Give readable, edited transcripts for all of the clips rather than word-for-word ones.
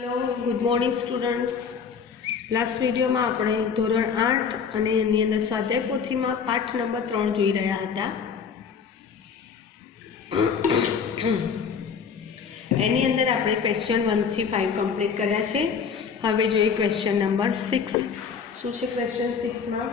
Hello good morning students. Last video में આપણે ધોરણ 8 અને એની અંદર સ્વાધ્યાય પોથીમાં પાઠ નંબર 3 જોઈ રહ્યા હતા। એની અંદર આપણે ક્વેશ્ચન 1 થી 5 કમ્પ્લીટ કર્યા છે। હવે જોઈએ ક્વેશ્ચન નંબર 6। શું છે ક્વેશ્ચન 6 માં?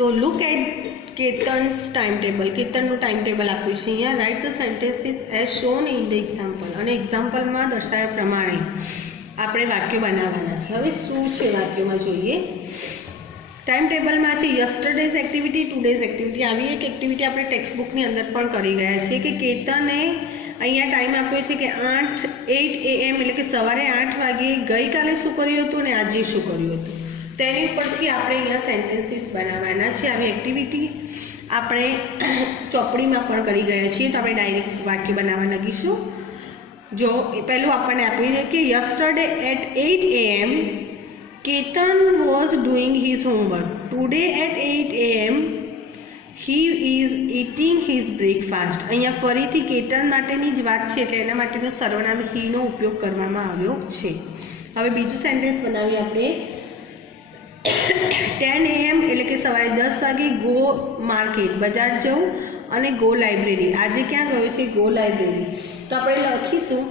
तो look at Ketan's time table. केतनનું टाइम टेबल આપ્યું છે અહીંયા। Write the sentences as shown in the example. અને એક્ઝામ્પલમાં દર્શાવ્યા પ્રમાણે આપણે વાક્યો બનાવવાના છે। હવે શું છે વાક્યમાં જોઈએ। टाइम टेबलમાં છે યસ્ટરડેઝ એક્ટિવિટી, ટુડેઝ એક્ટિવિટી। આવી એક એક્ટિવિટી આપણે ટેક્સ્ટ બુકની અંદર પણ કરી ગયા છીએ કે કેતને અહીંયા टाइम આપ્યો છે કે 8 AM એટલે કે સવારે 8 વાગે ગઈકાલે શું કર્યું હતું અને આજે શું કર્યું હતું તેની પરથી આપણે અહીંયા સેન્ટેન્સીસ બનાવવાના છે। આવી એક્ટિવિટી આપણે ચોપડીમાં પણ કરી ગયા છીએ, તો આપણે ડાયરેક્ટ વાક્ય બનાવવા લાગીશું। જો પહેલું આપણને આપ્યું છે કે yesterday at 8 AM Ketan was doing his homework. Today at 8 AM he is eating his breakfast। અહીંયા ફરીથી કેતન માટેની જ વાત છે એટલે એના માટેનો સર્વનામ he નો ઉપયોગ કરવામાં આવ્યો છે। હવે બીજું સેન્ટેન્સ બનાવીએ આપણે। 10 AM એટલે કે સવારે 10 વાગે ગો માર્કેટ, બજાર જવું, અને ગો લાઇબ્રેરી। આજે ક્યાં ગયો છે? Go library. તો આપણે લખીશું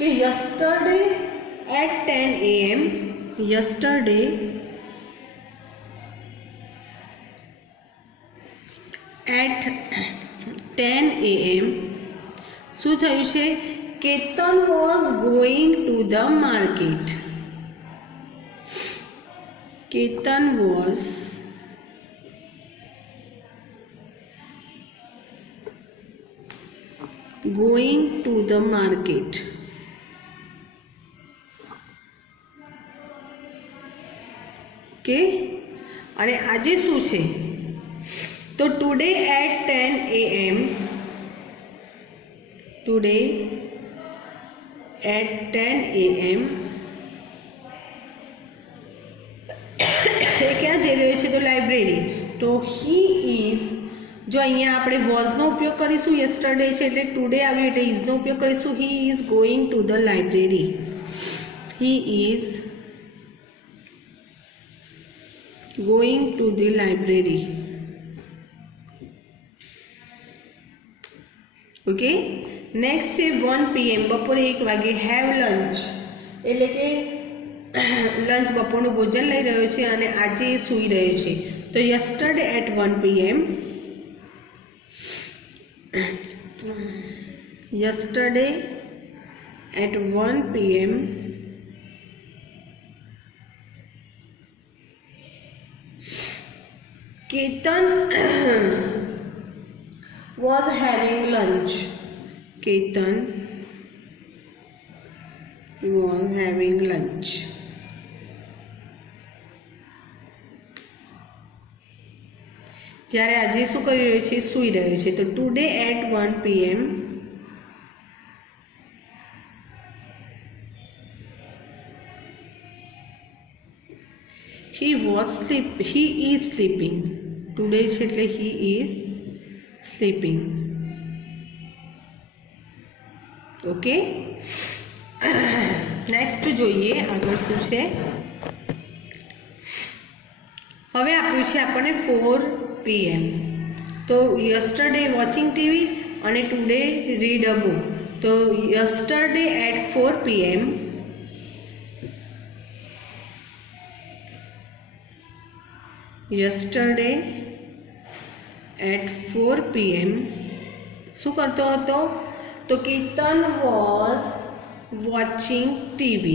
કે yesterday at 10 AM yesterday at 10 AM શું થયું છે? Ketan was going to the market. Ketan was going to the market। Okay, અને આજે શું છે? તો today at 10 AM today at 10 AM क्या जई रह्यो छे? तो लाइब्रेरी। तो ही इज, जो अहींया आपणे वॉज नो उपयोग करीशुं, यस्टरडे छे એટલે टुडे આવ્યું એટલે इज નો ઉપયોગ કરીશું। He is going to the library. He is going to the library. Okay, next છે 1 PM બપોરે 1 વાગે હેવ લંચ એટલે કે लंच बपोरનું ભોજન લઈ રહ્યો છે અને આજે સૂઈ રહ્યો છે। તો yesterday at 1 PM yesterday at 1 PM Ketan was having lunch। Ketan was having lunch। જ્યારે આજે શું કરી રહ્યો છે? સૂઈ રહ્યો છે। તો today at 1 PM he is sleeping। Today છે એટલે he is sleeping। Okay, next જોઈએ આગળ શું છે। હવે આપ્યું છે આપણને 4 PM। तो yesterday watching TV અને today read a book। तो yesterday at 4 PM yesterday at 4 PM શું કરતો હતો? તો Ketan was watching TV।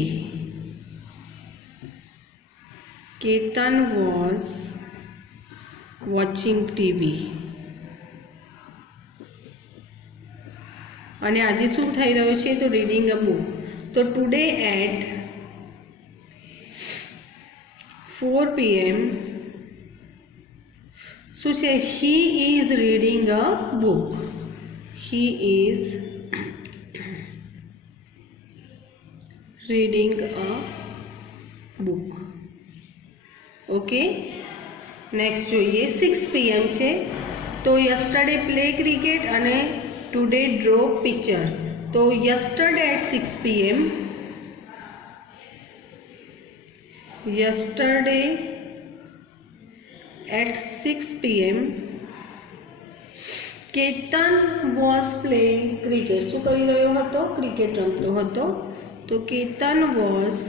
Ketan was watching TV. અને આજે શું થઈ રહ્યું છે? તો રીડિંગ અ બુક। તો ટુડે એટ 4 PM શું છે? he is reading a book। he is reading a book। Okay, next જોઈએ 6 PM છે। તો યસ્ટરડે પ્લે ક્રિકેટ અને ટુડે ડ્રો પિક્ચર। तो yesterday at 6 PM yesterday at 6 p.m. Ketan was playing cricket. શું કરી રહ્યો હતો? ક્રિકેટ રમતો હતો. તો Ketan was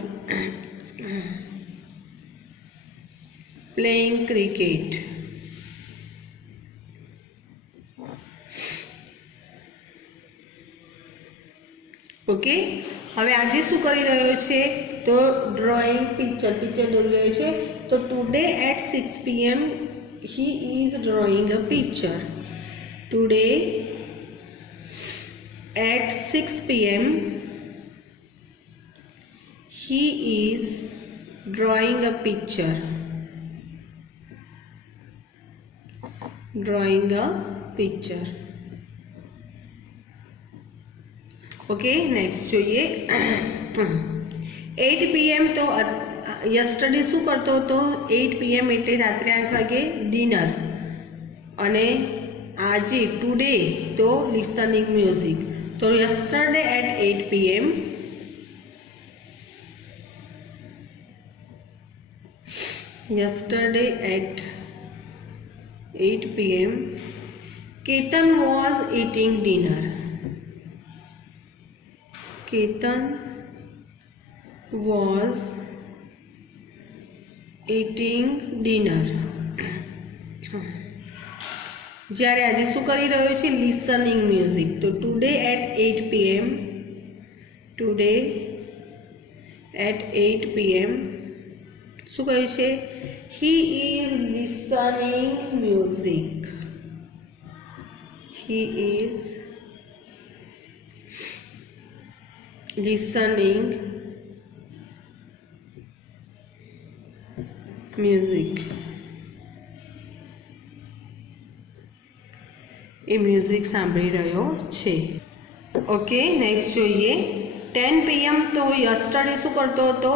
playing cricket. Okay, હવે આજે શું કરી રહ્યો છે? તો ડ્રોઈંગ પિક્ચર દોરી રહ્યો છે. તો today at 6 p.m. he is drawing a picture. Today at 6 p.m. he is drawing a picture. Drawing a picture. Okay, next જોઈએ 8 p.m. तो यस्टरडे શું કરતો હતો? 8 p.m. એટલે રાત્રે 8 વાગે ડિનર. અને આજે ટુડે તો લિસનિંગ મ્યુઝિક. તો yesterday at 8 p.m. yesterday at 8 p.m. Ketan was eating dinner. Ketan was eating dinner. જ્યારે આજે શું કરી રહ્યો છે? Listening music. તો today at 8 p.m. Today at 8 p.m. શું કહે છે? he is listening music. he is listening music. A music સાંભળી રહ્યો છે. ઓકે, નેક્સ્ટ જોઈએ 10 p.m. તો યસ્ટરડે શું કરતો હતો?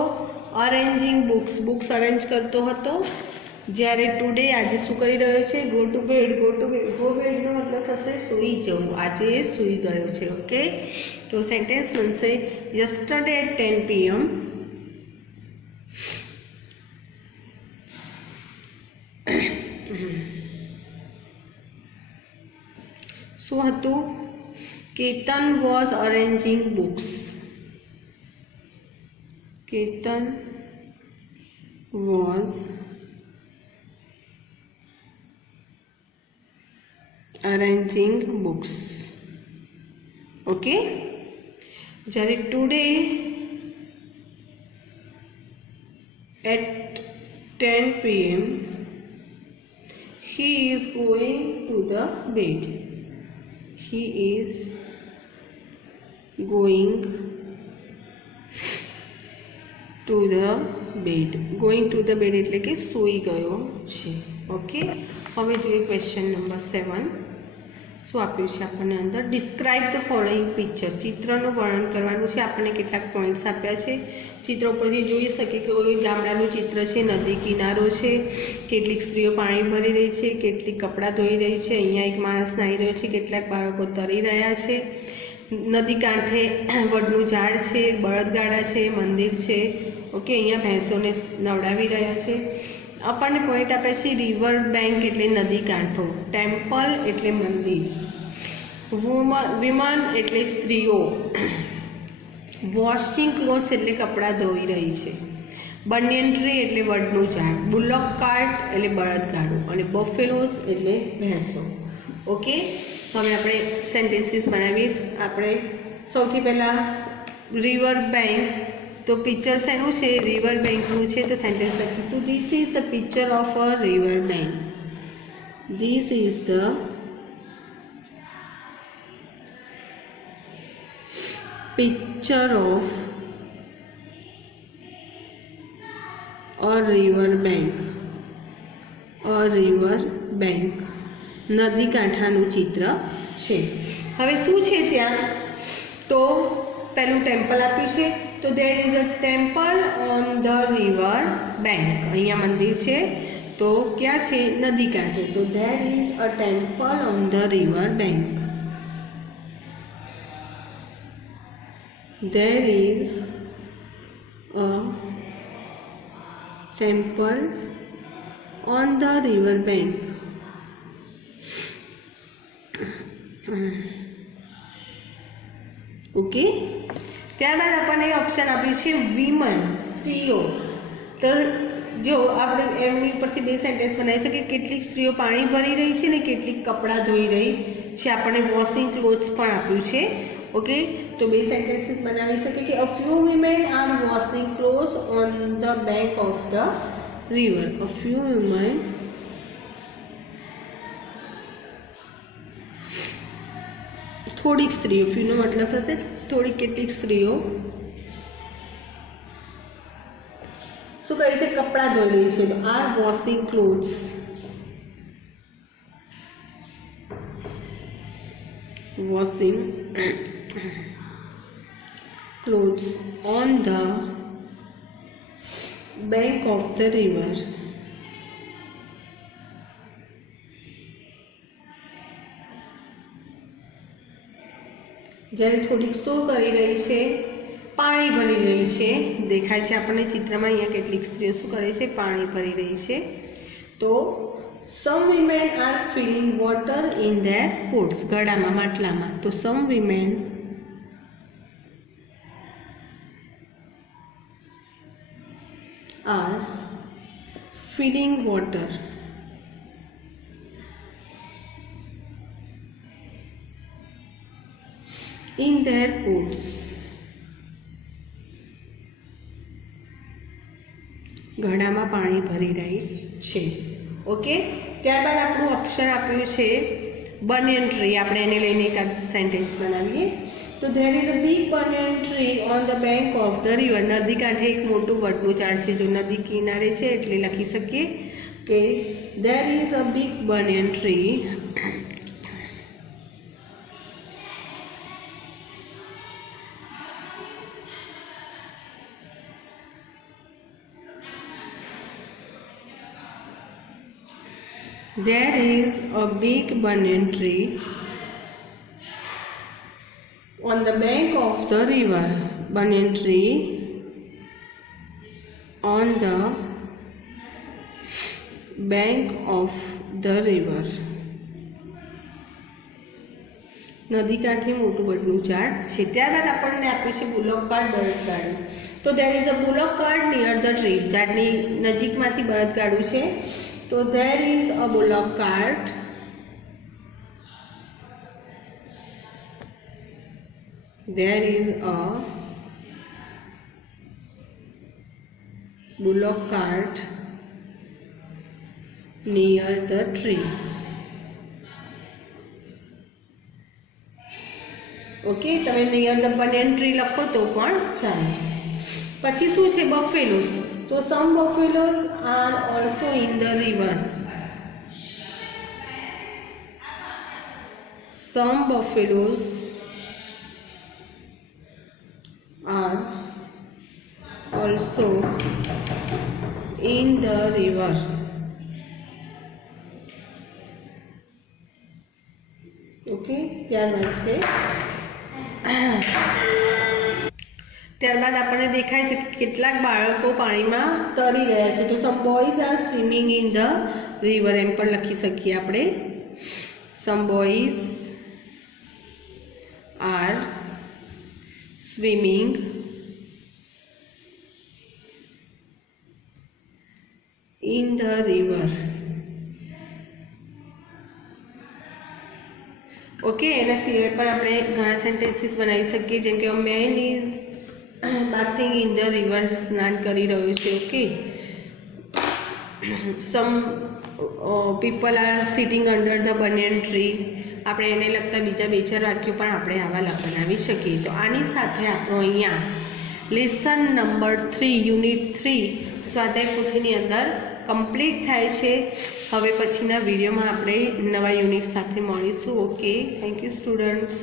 અરેન્જિંગ બુક્સ અરેન્જ કરતો હતો. જ્યારે ટુડે આજે શું કરી રહ્યો છે? Go to bed. ગો બેડનો મતલબ થશે સૂઈ જવું. આજે સૂઈ ગયો છે. ઓકે, તો સેન્ટેન્સ બનશે યસ્ટરડે એટ 10 p.m. શું હતું? Ketan was arranging books. Ketan was arranging books. Okay, જ્યારે today at 10 p.m. he is going to the bed. he is going to the bed. going to the bed એટલે કે સૂઈ ગયો છે. ઓકે, હવે જોઈએ ક્વેશ્ચન નંબર 7. શું આપ્યું છે આપણને અંદર? Describe the following picture. ચિત્રનું વર્ણન કરવાનું છે. આપણને કેટલાક પોઈન્ટ્સ આપ્યા છે. ચિત્ર ઉપરથી જોઈ શકીએ કે કોઈ ગામડાનું ચિત્ર છે, નદી કિનારો છે, કેટલીક સ્ત્રીઓ પાણી ભરી રહી છે, કેટલીક કપડાં ધોઈ રહી છે, અહીંયા એક માણસ નાહી રહ્યો છે, કેટલાક બાળકો તરી રહ્યા છે, નદી કાંઠે વડનું ઝાડ છે, બળદગાડા છે, મંદિર છે. ઓકે, અહીંયા ભેંસોને નવડાવી રહ્યા છે. આપણને પોઈન્ટ આપ્યા છે રિવર બેંક એટલે નદી કાંઠો, ટેમ્પલ એટલે મંદિર, વિમન એટલે સ્ત્રીઓ, વોશિંગ ક્લોથ્સ એટલે કપડાં ધોઈ રહી છે, બનિયન ટ્રી એટલે વડનું ઝાડ, બુલોક કાર્ટ એટલે બળદગાડું અને બફેલોઝ એટલે ભેંસો. ઓકે, હવે આપણે સેન્ટેન્સીસ બનાવીશ. આપણે સૌથી પહેલાં રિવર બેંક, તો પિક્ચર શેનું છે? રિવર બેંકનું છે. તો સેન્ટેન્સ લખીશું this is the picture of a river bank. This is the picture of a river bank. A river bank નદી કાંઠાનું ચિત્ર છે. હવે શું છે ત્યાં? તો પહેલું ટેમ્પલ આપ્યું છે. તો there is a temple on the river bank. અહીંયા મંદિર છે. તો ક્યાં છે? નદી કાંઠે. તો there is a temple on the river bank. There is a temple on the river bank. Okay, ત્યારબાદ આપણને ઓપ્શન આપ્યું છે વિમન, સ્ત્રીઓ. તો જો આપણે એમની ઉપરથી બે સેન્ટેન્સ બનાવી શકીએ. કેટલીક સ્ત્રીઓ પાણી ભરી રહી છે ને કેટલીક કપડાં ધોઈ રહી છે. આપણને વોશિંગ ક્લોથ્સ પણ આપ્યું છે. ઓકે, તો બે સેન્ટેન્સીસ બનાવી શકીએ કે a few women are washing clothes on the bank of the river. A few women થોડીક સ્ત્રીઓ, ફ્યુનો મતલબ થશે થોડીક, કેટલીક સ્ત્રીઓ શું કરે છે? કપડાં ધોઈ રહી છે. તો are washing clothes, washing clothes on the bank of the river. જ્યારે થોડીક શું કરી રહી છે? પાણી ભરી રહી છે. દેખાય છે આપણને ચિત્રમાં અહીંયા કેટલીક સ્ત્રીઓ શું કરે છે? પાણી ભરી રહી છે. તો some women are filling water in their pots, ગળામાં, માટલામાં. તો some women are filling water in their pots. ગળામાં પાણી ભરી રહી છે. ઓકે, ત્યારબાદ આપણું ઓપ્શન આપ્યું છે બનિયન ટ્રી. આપણે એને લઈને એક સેન્ટેન્સ બનાવીએ. તો there is a big banyan tree on the bank of the river. નદી કાંઠે એક મોટું વડનું ઝાડ છે. જો નદી કિનારે છે એટલે લખી શકીએ કે there is a big banyan tree There is a big banyan tree on the bank of the river. Banyan tree on the bank of the river. નદી કાંઠે મોટું વડનું ઝાડ છે. ત્યારબાદ આપણને આપ્યું છે બુલોક કાર્ટ, બળદગાડું. તો there is a bullock cart near the tree. ઝાડની નજીકમાંથી બળદગાડું છે. So there is a bullock cart near the tree. Okay, તમે નિયર ધ બનિયન ટ્રી લખો તો પણ ચાલે. પછી શું છે? બફેલોસ. તો some buffaloes are also in the river. Some buffaloes are also in the river. Okay, ત્યારબાદ છે ત્યારબાદ આપણને દેખાય છે કે કેટલાક બાળકો પાણીમાં તરી રહ્યા છે. તો some boys are swimming in the river, એમ પણ લખી શકીએ આપણે. Some boys are swimming in the river. Okay, એના સિવાય પણ આપણે ઘણા સેન્ટેન્સીસ બનાવી શકીએ, જેમ કે a man is bathing in the river, સ્નાન કરી રહ્યો છે. Okay, some people are sitting under the banyan tree. આપણે એને લગતા બીજા બે ચાર વાક્યો પણ આપણે આવા બનાવી શકીએ. તો આની સાથે આપણો અહીંયા લેસન નંબર 3 યુનિટ 3 સ્વાધ્યાય પોથીની અંદર કમ્પ્લીટ થાય છે. હવે પછીના વિડીયોમાં આપણે નવા યુનિટ સાથે મળીશું. Okay, thank you students.